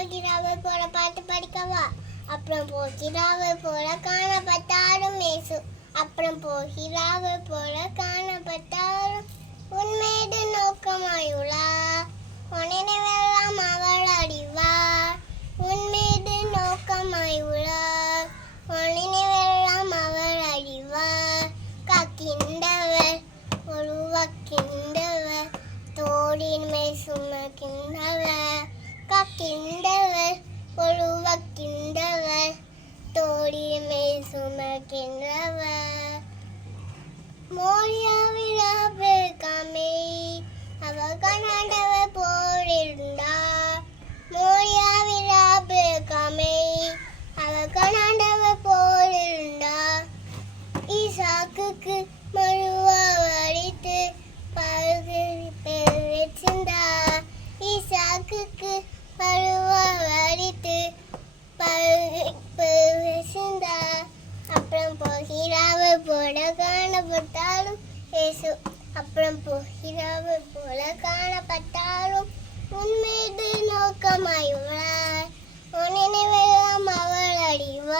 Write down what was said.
போகிறாவை போல பாட்டு படிக்கவா? அப்புறம் போகிறாவை போல காணப்பட்டாலும் மேசு. அப்புறம் போகிறாவை போல காணப்பட்டாலும் உன்மீது நோக்கமாயுளா. உன்னினைவெல்லாம் அவள் அறிவார். உன்மீது நோக்கமாயுளா. உன்னினைவெல்லாம் அவள் அறிவார். காக்கின்றவர் ஒழுவக்கின்றவர் தோளின் மேல் சுமக்கின்றவர். காக்கின்றவர் ஒழுவக்கின்றவர் தோளின் மேல் சுமக்கின்றவர். மோரியாவில் ஆபிரகாமை அவர் கண்டாண்டவர் போலிருந்தார். மோரியாவில் ஆபிரகாமை அவர் கண்டாண்டவர் போலிருந்தார். ஈசாக்குக்கு மறுவாவளித்து பருகிருந்தார். ஈசாக்குக்கு மறுவாவளித்து பருகிருந்தார். அப்புறம் போகிறாவை போல காணப்பட்டாலும் இயேசு. அப்புறம் போகிறாவை போல காணப்பட்டாலும் உன்மீது நோக்கமாயுள்ளார். உன் நினைவெல்லாம் அவள் அறிவார்.